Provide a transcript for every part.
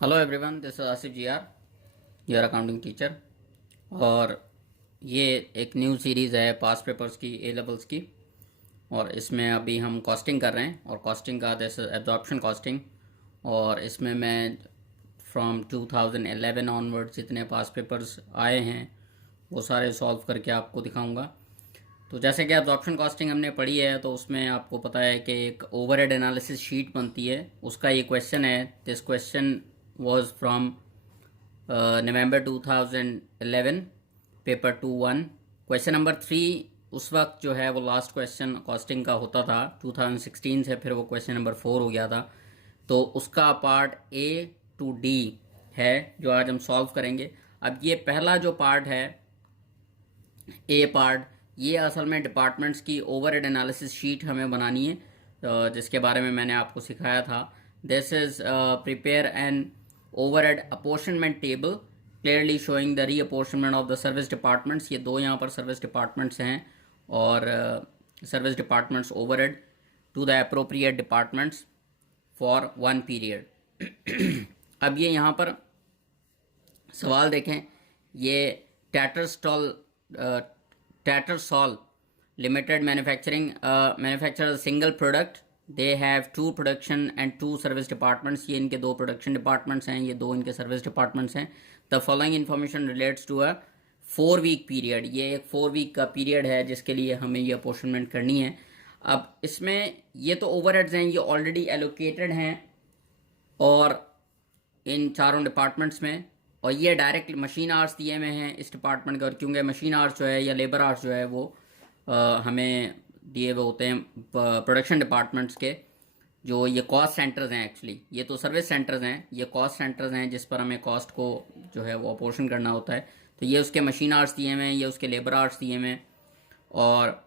Hello everyone, this is Asif G R, your accounting teacher. और ये एक न्यू सीरीज़ है पास्ट पेपर्स की, ए लेवल्स की। और इसमें अभी हम कॉस्टिंग कर रहे हैं, और कॉस्टिंग का दिस एब्जॉर्प्शन कॉस्टिंग। और इसमें मैं फ्रॉम 2011 ऑनवर्ड जितने पास्ट पेपर्स आए हैं वो सारे सॉल्व करके आपको दिखाऊंगा। तो जैसे कि एब्जॉर्प्शन कॉस्टिंग हमने पढ़ी है, तो उसमें आपको पता है कि एक ओवरहेड एनालिसिस शीट बनती है, उसका ये क्वेश्चन है। This question was from November 2011, paper 2-1। Question number 3 उस वक्त जो है वो लास्ट क्वेश्चन कॉस्टिंग का होता था 2016 से, फिर वो क्वेश्चन नंबर 4 हो गया था। तो उसका पार्ट ए टू डी है जो आज हम सॉल्व करेंगे। अब ये पहला जो पार्ट है, ए पार्ट, ये असल में डिपार्टमेंट्स की ओवरहेड एनालिसिस शीट हमें बनानी है, जिसके बारे में मैंने आपको सिखाया था। This is prepare an overhead apportionment table clearly showing the reapportionment of the service departments. ये दो यहाँ पर सर्विस डिपार्टमेंट्स हैं, और service departments overhead to the appropriate departments for one period. अब ये यहाँ पर सवाल देखें। ये Tattersall Tattersall limited manufacture single product. They have 2 production and 2 service departments. ये इनके 2 प्रोडक्शन डिपार्टमेंट्स हैं, ये 2 इनके सर्विस डिपार्टमेंट्स हैं। The following information relates to a 4 week period. ये एक 4 वीक का पीरियड है जिसके लिए हमें ये अपॉर्शनमेंट करनी है। अब इसमें ये तो ओवरहेड्स हैं, ये ऑलरेडी एलोकेटेड हैं और इन चारों डिपार्टमेंट्स में, और ये डायरेक्ट मशीन आवर्स दिए हुए हैं इस डिपार्टमेंट के। और क्योंकि मशीन आवर्स जो है या लेबर आवर्स जो है वो हमें दिए हुए होते हैं प्रोडक्शन डिपार्टमेंट्स के। जो ये कॉस्ट सेंटर्स हैं, एक्चुअली ये तो सर्विस सेंटर्स हैं, ये कॉस्ट सेंटर्स हैं जिस पर हमें कॉस्ट को जो है वो अपोर्शन करना होता है। तो ये उसके मशीन आवर्स दिए हुए हैं, ये उसके लेबर आवर्स दिए हुए हैं। और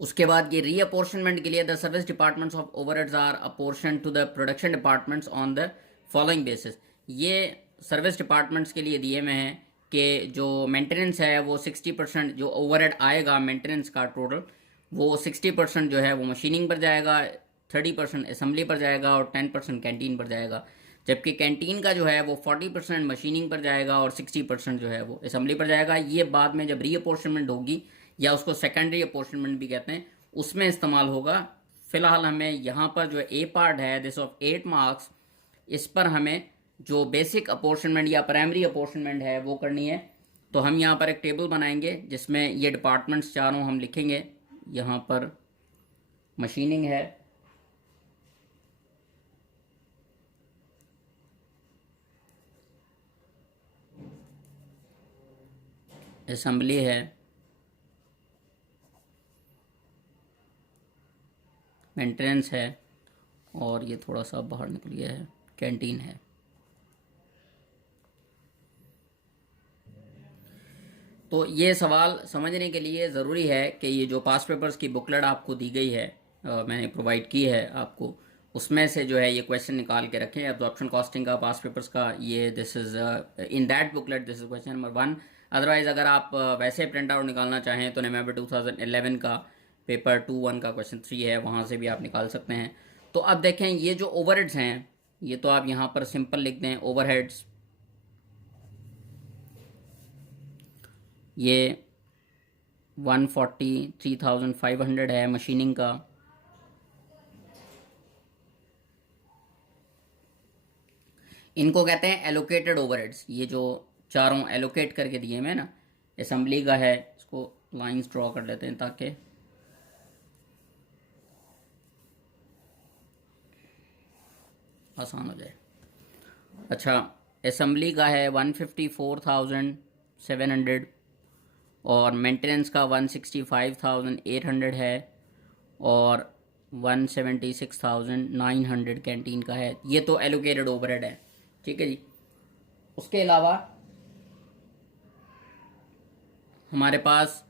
उसके बाद ये रीअपोर्शनमेंट के लिए the service departments of overheads are apportion to the production departments on the following basis. ये सर्विस डिपार्टमेंट्स के लिए दिए हुए हैं कि जो मेंटेनेंस है वो 60%, जो ओवरहेड आएगा मेंटेनेंस का टोटल, वो 60% जो है वो मशीनिंग पर जाएगा, 30% असेंबली पर जाएगा और 10% कैंटीन पर जाएगा। जबकि कैंटीन का जो है वो 40% मशीनिंग पर जाएगा और 60% जो है वो असेंबली पर जाएगा। ये बाद में जब रीअपोर्शनमेंट होगी, या उसको सेकेंडरी अपोर्शनमेंट भी कहते हैं, उसमें इस्तेमाल होगा। फिलहाल हमें यहाँ पर जो ए पार्ट है दिस ऑफ 8 मार्क्स, इस पर हमें जो बेसिक अपोर्शनमेंट या प्राइमरी अपोर्शनमेंट है वो करनी है। तो हम यहाँ पर एक टेबल बनाएंगे जिसमें ये डिपार्टमेंट्स चारों हम लिखेंगे। यहाँ पर मशीनिंग है, असेंबली है, मेंटेनेंस है, और ये थोड़ा सा बाहर निकल गया है, कैंटीन है। तो ये सवाल समझने के लिए ज़रूरी है कि ये जो पास्ट पेपर्स की बुकलेट आपको दी गई है, मैंने प्रोवाइड की है आपको, उसमें से जो है ये क्वेश्चन निकाल के रखें। एब्जॉर्प्शन कॉस्टिंग का पास्ट पेपर्स का ये this is in that booklet, this is question number 1। Otherwise अगर आप वैसे प्रिंट आउट निकालना चाहें तो नवंबर 2011 का पेपर 2-1 का क्वेश्चन 3 है, वहाँ से भी आप निकाल सकते हैं। तो अब देखें, ये जो ओवरहेड्स हैं ये तो आप यहाँ पर सिंपल लिख दें ओवरहेड्स। ये 143,500 है मशीनिंग का। इनको कहते हैं एलोकेटेड ओवरहेड्स। ये जो चारों एलोकेट करके दिए हैं ना, असेंबली का है, इसको लाइंस ड्रॉ कर लेते हैं ताकि आसान हो जाए। अच्छा, असेंबली का है 154,700, और मेंटेनेंस का 165,800 है, और 176,900 कैंटीन का है। ये तो एलोकेटेड ओवरहेड है, ठीक है जी। उसके अलावा हमारे पास,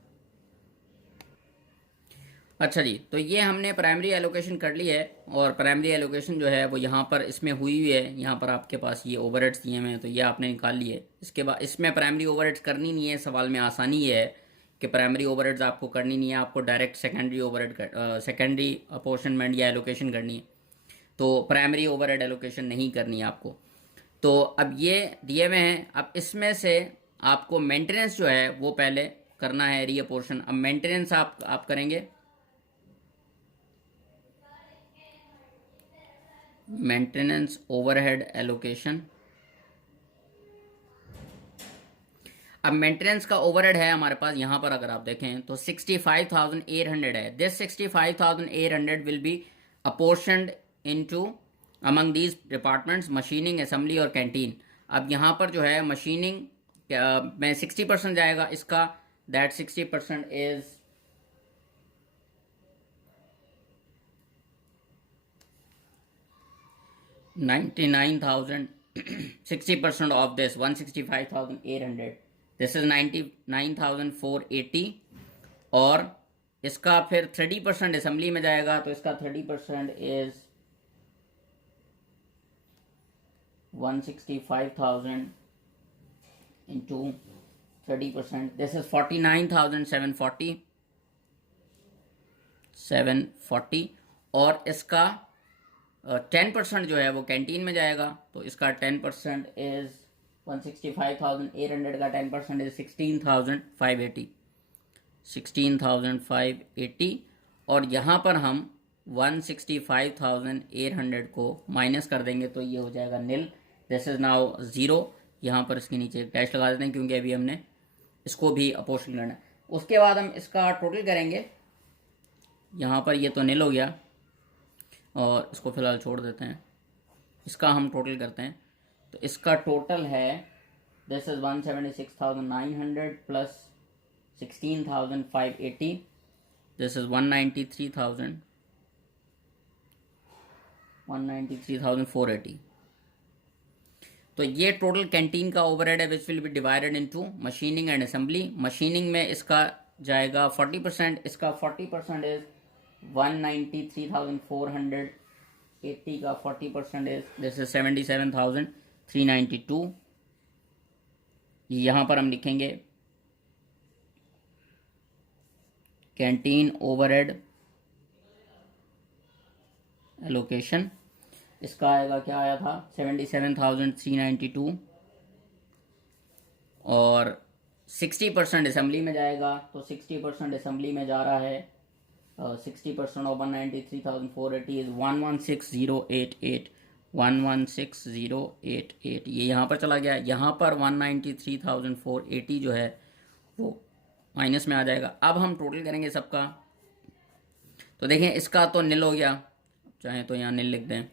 अच्छा जी, तो ये हमने प्राइमरी एलोकेशन कर ली है, और प्राइमरी एलोकेशन जो है वो यहाँ पर इसमें हुई हुई है। यहाँ पर आपके पास ये ओवरहेड्स दिए हुए हैं, तो ये आपने निकाल लिए। इसके बाद इसमें प्राइमरी ओवरहेड्स करनी नहीं है, सवाल में आसानी ये है कि प्राइमरी ओवरहेड्स आपको करनी नहीं है, आपको direct secondary overhead secondary apportionment या एलोकेशन करनी है। तो प्राइमरी ओवरहेड एलोकेशन नहीं करनी है आपको। तो अब ये दिए हुए हैं, अब इसमें से आपको मेंटेनेंस जो है वो पहले करना है रीअपोर्शन। अब मेंटेनेंस आप करेंगे, मेंटेनेंस ओवरहेड एलोकेशन। अब मेंटेनेंस का ओवरहेड है हमारे पास यहाँ पर, अगर आप देखें तो 65,800 है। This 65,800 will be apportioned into among these departments, machining, assembly और कैंटीन। अब यहाँ पर जो है मशीनिंग में 60% जाएगा इसका, that 60% is 99,000। 60% of this 165,800, this is 99,480। और इसका फिर 30% असेंबली में जाएगा, तो इसका 30% इज 165,000 इंटू 30%, दिस इज 49,740। और इसका 10% जो है वो कैंटीन में जाएगा, तो इसका 10% इज 165,800 का 10% इज 16,580, 16,580। और यहाँ पर हम 165,800 को माइनस कर देंगे तो ये हो जाएगा नील, दिस इज नाउ ज़ीरो। यहाँ पर इसके नीचे एक डैश लगा देते हैं क्योंकि अभी हमने इसको भी अपोर्शन करना है। उसके बाद हम इसका टोटल करेंगे, यहाँ पर ये तो नील हो गया और इसको फिलहाल छोड़ देते हैं। इसका हम टोटल करते हैं, तो इसका टोटल है this is 176,900 plus 16,580, this is 193,480। तो ये टोटल कैंटीन का ओवरहेड है which will be divided into machining and assembly. Machining में इसका जाएगा 40%, इसका 40% इज 193,480 का 40% इज दिस इज 77,392। यहाँ पर हम लिखेंगे कैंटीन ओवरहेड एलोकेशन। इसका आएगा, क्या आया था, 77,392। और 60% असेंबली में जाएगा, तो 60% असेंबली में जा रहा है, 60% ऑफ 193,480 इज 116,088, 116,088। ये यहाँ पर चला गया, यहाँ पर 193,480 जो है वो माइनस में आ जाएगा। अब हम टोटल करेंगे सबका, तो देखें इसका तो नील हो गया, चाहे तो यहाँ नील लिख दें,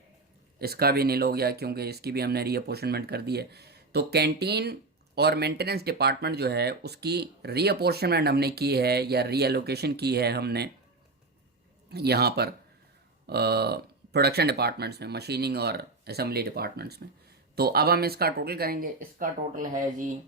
इसका भी नील हो गया क्योंकि इसकी भी हमने रीअपोर्शनमेंट कर दी है। तो कैंटीन और मेंटेनेंस डिपार्टमेंट जो है उसकी रीअपोर्शनमेंट हमने की है या रीएलोकेशन की है हमने यहाँ पर प्रोडक्शन डिपार्टमेंट्स में, मशीनिंग और असेंबली डिपार्टमेंट्स में। तो अब हम इसका टोटल करेंगे, इसका टोटल है जी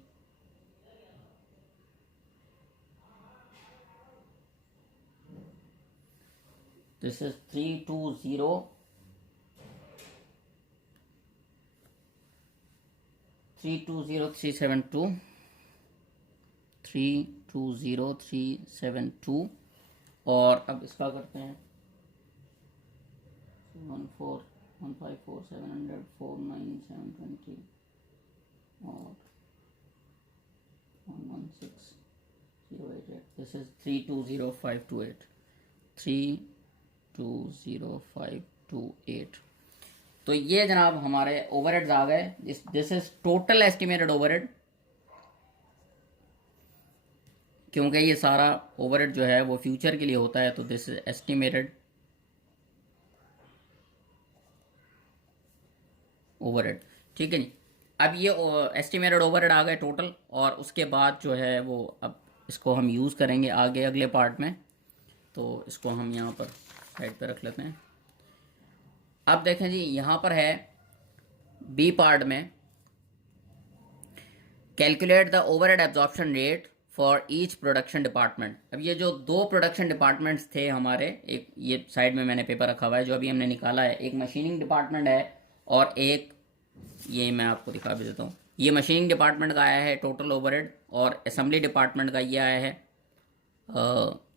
दिस इज 320,372। और अब इसका करते हैं 14154,700, 49720 और 116,088, दिस इज 320,528, 320,528। तो ये जनाब हमारे ओवरहेड्स आ गए। This is total estimated overhead, क्योंकि ये सारा ओवरहेड जो है वो फ्यूचर के लिए होता है, तो दिस इज एस्टिमेटेड ओवरहेड। ठीक है जी। अब ये एस्टिमेटेड ओवरहेड आ गए टोटल, और उसके बाद जो है वो अब इसको हम यूज़ करेंगे आगे अगले पार्ट में। तो इसको हम यहाँ पर साइड पे रख लेते हैं। अब देखें जी, यहाँ पर है बी पार्ट में, calculate the overhead absorption rate for each production department. अब ये जो दो प्रोडक्शन डिपार्टमेंट्स थे हमारे, एक ये साइड में मैंने पेपर रखा हुआ है जो अभी हमने निकाला है, एक मशीनिंग डिपार्टमेंट है और एक ये मैं आपको दिखा भी देता हूँ। ये मशीनिंग डिपार्टमेंट का आया है टोटल ओवरहेड, और असेंबली डिपार्टमेंट का ये आया है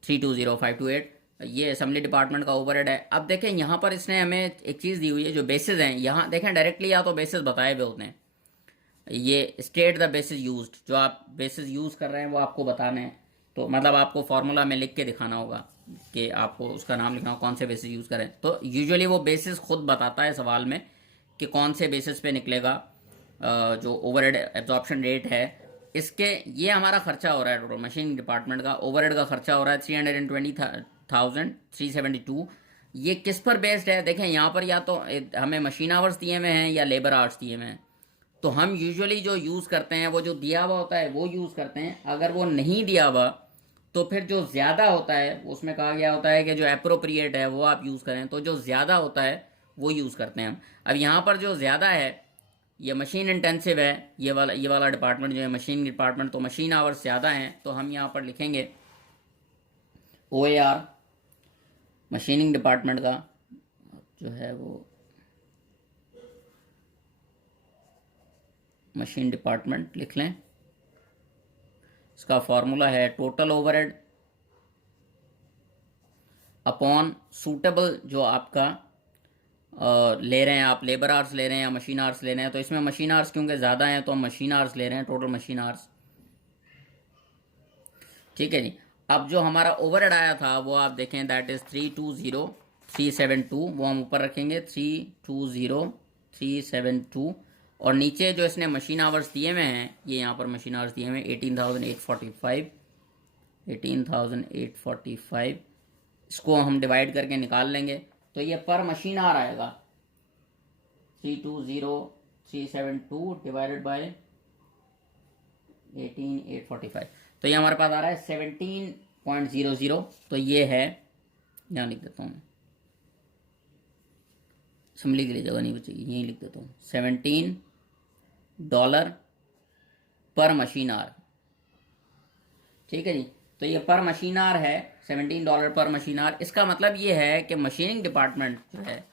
320,528। ये असेंबली डिपार्टमेंट का ओवरहेड है। अब देखें यहाँ पर इसने हमें एक चीज़ दी हुई है, जो बेसिस हैं यहाँ देखें डायरेक्टली या तो बेसिस बताए हुए होते हैं, ये स्टेट द बेसिस यूज्ड, जो आप बेसिस यूज़ कर रहे हैं वो आपको बताना है। तो मतलब आपको फार्मूला में लिख के दिखाना होगा कि आपको उसका नाम लिखना हो कौन से बेसिस यूज़ करें। तो यूजुअली वो बेसिस खुद बताता है सवाल में कि कौन से बेसिस पे निकलेगा जो ओवरहेड एब्जॉर्प्शन रेट है। इसके ये हमारा खर्चा हो रहा है टोटल मशीन डिपार्टमेंट का ओवरहेड का खर्चा हो रहा है 320,372। ये किस पर बेस्ड है? देखें यहाँ पर या तो हमें मशीन आवर्स दिए हुए हैं या लेबर आवर्स दिए हुए हैं। तो हम यूजुअली जो यूज़ करते हैं वो जो दिया हुआ होता है वो यूज़ करते हैं। अगर वो नहीं दिया हुआ तो फिर जो ज़्यादा होता है उसमें कहा गया होता है कि जो अप्रोप्रिएट है वो आप यूज़ करें। तो जो ज़्यादा होता है वो यूज़ करते हैं हम। अब यहाँ पर जो ज़्यादा है ये मशीन इंटेंसिव है, ये वाला डिपार्टमेंट जो है मशीन डिपार्टमेंट, तो मशीन आवर्स ज़्यादा हैं। तो हम यहाँ पर लिखेंगे OAR मशीनिंग डिपार्टमेंट का जो है वो मशीन डिपार्टमेंट लिख लें। इसका फॉर्मूला है टोटल ओवरहेड अपॉन सूटेबल, जो आपका ले रहे हैं आप लेबर आवर्स ले रहे हैं या मशीन आवर्स ले रहे हैं। तो इसमें मशीन आवर्स क्योंकि ज़्यादा हैं तो हम मशीन आवर्स ले रहे हैं, टोटल मशीन आवर्स। ठीक है जी। अब जो हमारा ओवरहेड आया था वो आप देखें दैट इज़ 320,372, वो हम ऊपर रखेंगे 320,372। और नीचे जो इसने मशीन आवर्स दिए हुए हैं ये यहाँ पर मशीन आवर्स दिए हुए हैं 18,845। इसको हम डिवाइड करके निकाल लेंगे तो ये पर मशीन आवर आएगा 320,372 डिवाइडेड बाय 18,845। तो ये हमारे पास आ रहा है 17.00। तो ये है, यहाँ लिख देता हूँ, असेंबली के लिए जगह नहीं बचेगी, यहीं लिख देता हूँ $17 पर मशीन आवर। ठीक है जी। तो ये पर मशीन आवर है $17 पर मशीन आवर। इसका मतलब ये है कि मशीनिंग डिपार्टमेंट जो है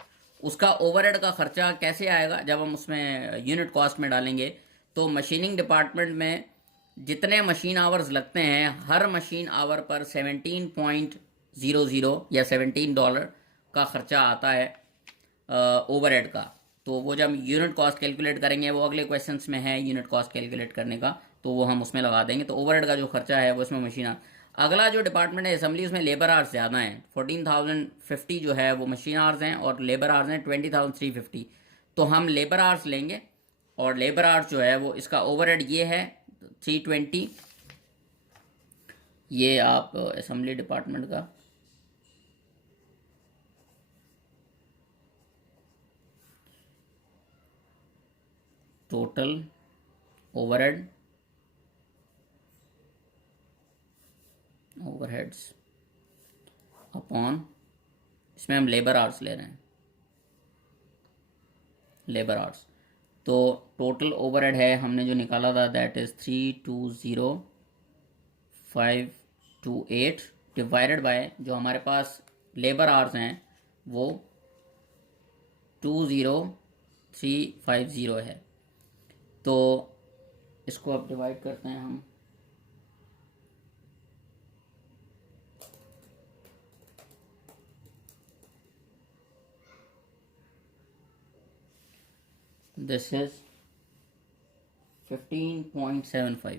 उसका ओवरहेड का खर्चा कैसे आएगा जब हम उसमें यूनिट कॉस्ट में डालेंगे। तो मशीनिंग डिपार्टमेंट में जितने मशीन आवर्स लगते हैं हर मशीन आवर पर 17.00 या $17 का खर्चा आता है ओवरहेड का। तो वो जब यूनिट कॉस्ट कैलकुलेट करेंगे वो अगले क्वेश्चंस में है यूनिट कॉस्ट कैलकुलेट करने का, तो वो हम उसमें लगा देंगे। तो ओवरहेड का जो खर्चा है वो इसमें मशीन। अगला जो डिपार्टमेंट है असेंबली, उसमें लेबर आवर्स ज़्यादा हैं, 14,050 जो है वो मशीन आवर्स हैं और लेबर आवर्स हैं 20,350। तो हम लेबर आवर्स लेंगे और लेबर आवर्स जो है वो इसका ओवरहेड ये है 320। ये आप असेंबली डिपार्टमेंट का टोटल ओवरहेड ओवरहेड्स अपॉन, इसमें हम लेबर आवर्स ले रहे हैं, लेबर आवर्स। तो टोटल ओवरहेड है हमने जो निकाला था दैट इज़ 320,528 डिवाइडेड बाय जो हमारे पास लेबर आवर्स हैं वो 20,350 है। तो इसको अब डिवाइड करते हैं हम, दिस इज 15.75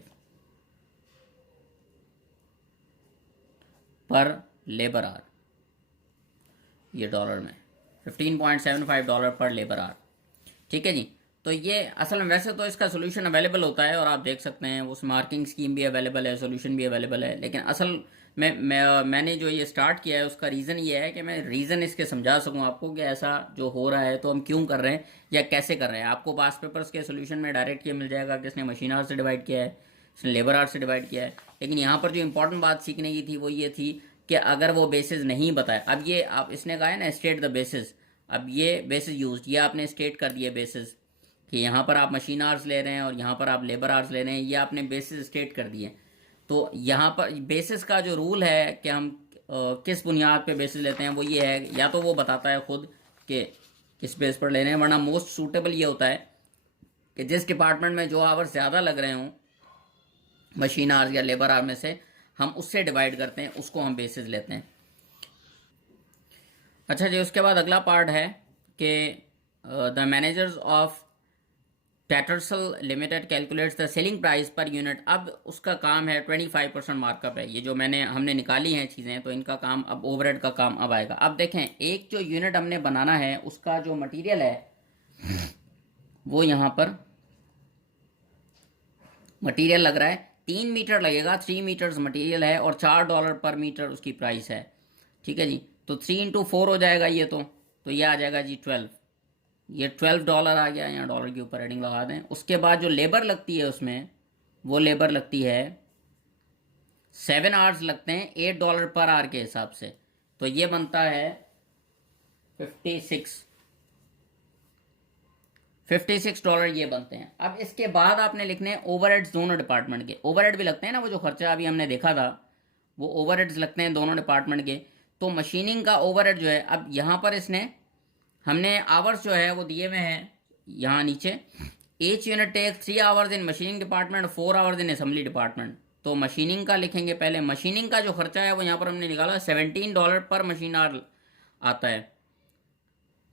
पर लेबर आवर, ये डॉलर में $15.75 पर लेबर आवर। ठीक है जी। तो ये असल में वैसे तो इसका सोल्यूशन अवेलेबल होता है और आप देख सकते हैं उस मार्किंग स्कीम भी अवेलेबल है, सोल्यूशन भी अवेलेबल है। लेकिन असल में मैंने जो ये स्टार्ट किया है उसका रीज़न ये है कि मैं रीज़न इसके समझा सकूं आपको कि ऐसा जो हो रहा है तो हम क्यों कर रहे हैं या कैसे कर रहे हैं। आपको पास पेपर्स के सोल्यूशन में डायरेक्ट ये मिल जाएगा कि इसने मशीन आवर से डिवाइड किया है, इसने लेबर आवर से डिवाइड किया है। लेकिन यहाँ पर जो इंपॉर्टेंट बात सीखने की थी वो ये थी कि अगर वो बेसिस नहीं बताए, अब ये आप इसने कहा है ना स्टेट द बेसिस, अब ये बेसिस यूज, ये आपने स्टेट कर दिया बेसिस कि यहाँ पर आप मशीन आवर्स ले रहे हैं और यहाँ पर आप लेबर आवर्स ले रहे हैं, ये आपने बेसिस स्टेट कर दिए। तो यहाँ पर बेसिस का जो रूल है कि हम किस बुनियाद पे बेसिस लेते हैं वो ये है, या तो वो बताता है खुद कि किस बेस पर ले रहे हैं, वरना मोस्ट सूटेबल ये होता है कि जिस डिपार्टमेंट में जो आवर्स ज़्यादा लग रहे हों मशीन आवर्स या लेबर आवर में से हम उससे डिवाइड करते हैं, उसको हम बेसिस लेते हैं। अच्छा जी, उसके बाद अगला पार्ट है कि the managers of Tattersall limited calculates the selling price per unit. अब उसका काम है 25% मार्कअप है। ये जो हमने निकाली हैं चीज़ें, तो इनका काम अब ओवरहेड का काम अब आएगा। अब देखें, एक जो यूनिट हमने बनाना है उसका जो मटेरियल है वो यहाँ पर मटेरियल लग रहा है 3 मीटर लगेगा। 3 मीटर्स मटेरियल है और $4 पर मीटर उसकी प्राइस है। ठीक है जी, तो 3 × 4 हो जाएगा ये। तो ये आ जाएगा जी 12। ये $12 आ गया। यहाँ डॉलर के ऊपर हेडिंग लगा दें। उसके बाद जो लेबर लगती है उसमें, वो लेबर लगती है 7 आवर्स लगते हैं $8 पर आवर के हिसाब से। तो ये बनता है 56 डॉलर ये बनते हैं। अब इसके बाद आपने लिखने हैं ओवरहेड्स दोनों डिपार्टमेंट के। ओवरहेड भी लगते हैं ना, वो जो खर्चा अभी हमने देखा था वो ओवरहेड्स लगते हैं दोनों डिपार्टमेंट के। तो मशीनिंग का ओवरहेड जो है, अब यहाँ पर हमने आवर्स जो है वो दिए हुए हैं यहाँ नीचे। Each unit take 3 hours in machining department, 4 hours in assembly department. तो मशीनिंग का लिखेंगे पहले। मशीनिंग का जो खर्चा है वो यहाँ पर हमने निकाला $17 पर मशीन आवर आता है।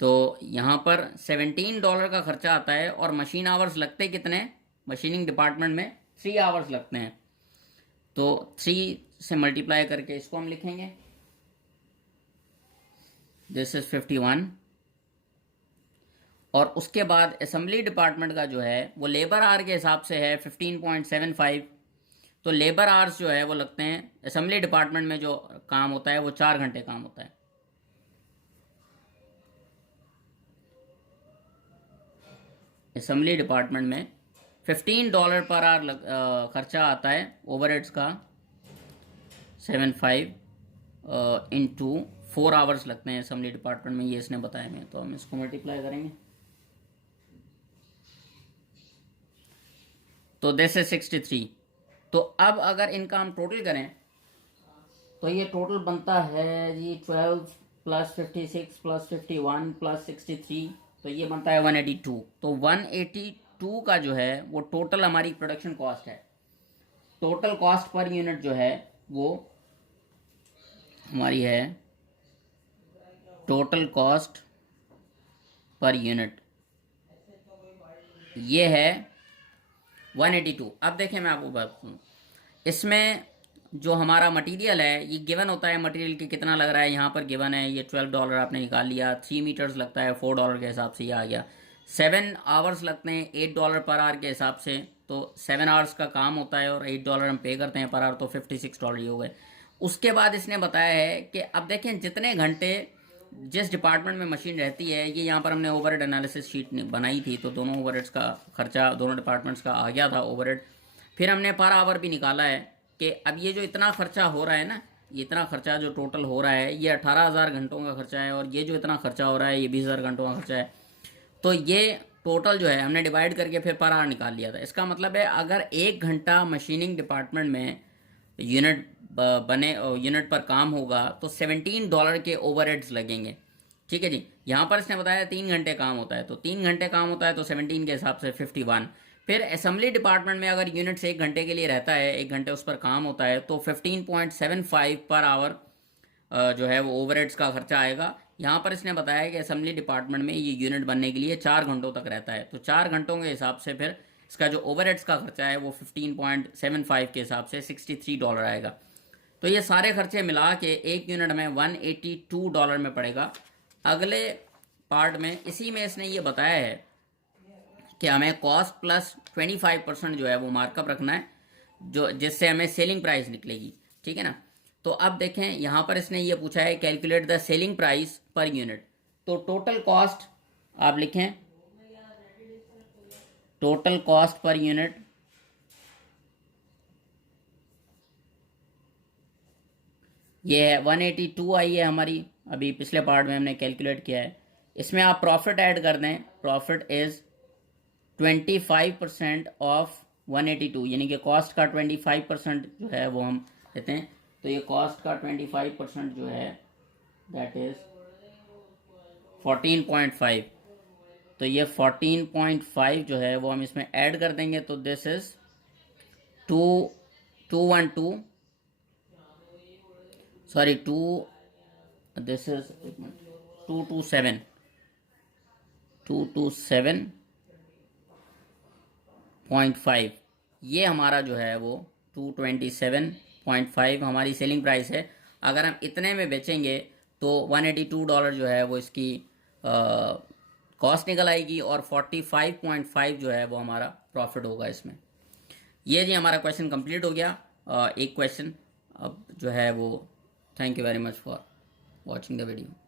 तो यहाँ पर $17 का खर्चा आता है और मशीन आवर्स लगते कितने मशीनिंग डिपार्टमेंट में? 3 आवर्स लगते हैं। तो 3 से मल्टीप्लाई करके इसको हम लिखेंगे, दिस इज 51। और उसके बाद असेंबली डिपार्टमेंट का जो है वो लेबर आवर के हिसाब से है 15.75। तो लेबर आवर्स जो है वो लगते हैं असेंबली डिपार्टमेंट में, जो काम होता है वो 4 घंटे काम होता है। असेंबली डिपार्टमेंट में $15 पर आवर खर्चा आता है ओवरहेड्स का। 75 इंटू 4 आवर्स लगते हैं असेंबली डिपार्टमेंट में, ये इसने बताया मैं। तो हम इसको मल्टीप्लाई करेंगे तो दिस इज 63। तो अब अगर इनका हम टोटल करें तो ये टोटल बनता है जी 12 प्लस 56 प्लस 51 प्लस 63। तो ये बनता है 182। तो 182 का जो है वो टोटल हमारी प्रोडक्शन कॉस्ट है। टोटल कॉस्ट पर यूनिट जो है वो हमारी है, टोटल कॉस्ट पर यूनिट ये है 182। अब देखें, मैं आपको बात बताऊँ, इसमें जो हमारा मटेरियल है ये गिवन होता है। मटेरियल के कितना लग रहा है यहाँ पर गिवन है, ये $12 आपने निकाल लिया। 3 मीटर्स लगता है $4 के हिसाब से, ये आ गया। 7 आवर्स लगते हैं $8 पर आवर के हिसाब से। तो 7 आवर्स का काम होता है और $8 हम पे करते हैं पर आवर, तो $56 ये हो गए। उसके बाद इसने बताया है कि अब देखें जितने घंटे जिस डिपार्टमेंट में मशीन रहती है, ये यहाँ पर हमने ओवरहेड एनालिसिस शीट बनाई थी, तो दोनों ओवरहेड्स का खर्चा दोनों डिपार्टमेंट्स का आ गया था ओवरहेड। फिर हमने पर आवर भी निकाला है कि अब ये जो इतना खर्चा हो रहा है ना, ये इतना खर्चा जो टोटल हो रहा है ये 18,000 घंटों का खर्चा है, और ये जो इतना खर्चा हो रहा है ये 20,000 घंटों का खर्चा है। तो ये टोटल जो है हमने डिवाइड करके फिर पर आवर निकाल लिया था। इसका मतलब है अगर 1 घंटा मशीनिंग डिपार्टमेंट में यूनिट यूनिट पर काम होगा तो $17 के ओवरहेड्स लगेंगे। ठीक है जी, यहाँ पर इसने बताया 3 घंटे काम होता है, तो 3 घंटे काम होता है तो 17 के हिसाब से 51। फिर असेंबली डिपार्टमेंट में अगर यूनिट्स 1 घंटे के लिए रहता है, 1 घंटे उस पर काम होता है, तो 15.75 पर आवर जो है वो ओवरहेड्स का खर्चा आएगा। यहाँ पर इसने बताया कि असेंबली डिपार्टमेंट में ये यूनिट बनने के लिए 4 घंटों तक रहता है, तो 4 घंटों के हिसाब से फिर इसका जो ओवरहेड्स का खर्चा है वो 15.75 के हिसाब से $63 आएगा। तो ये सारे खर्चे मिला के एक यूनिट में $182 में पड़ेगा। अगले पार्ट में इसी में इसने ये बताया है कि हमें कॉस्ट प्लस 25% जो है वो मार्कअप रखना है, जो जिससे हमें सेलिंग प्राइस निकलेगी। ठीक है ना। तो अब देखें, यहाँ पर इसने ये पूछा है calculate the selling price per unit. तो टोटल कॉस्ट आप लिखें, टोटल कॉस्ट पर यूनिट ये है 182 आई है हमारी। अभी पिछले पार्ट में हमने कैलकुलेट किया है। इसमें आप प्रॉफिट ऐड कर दें, प्रॉफिट इज 25% ऑफ 182, यानी कि कॉस्ट का 25% जो है वो हम लेते हैं। तो ये कॉस्ट का 25% जो है दैट इज 14.5। तो ये 14.5 जो है वो हम इसमें ऐड कर देंगे, तो this is 212 sorry 2 this is 227.5, ये हमारा जो है वो 227.5 हमारी सेलिंग प्राइस है। अगर हम इतने में बेचेंगे तो $182 जो है वो इसकी कॉस्ट निकल आएगी और 45.5 जो है वो हमारा प्रॉफिट होगा इसमें। ये जी हमारा क्वेश्चन कंप्लीट हो गया। एक क्वेश्चन अब जो है वो, thank you very much for watching the video.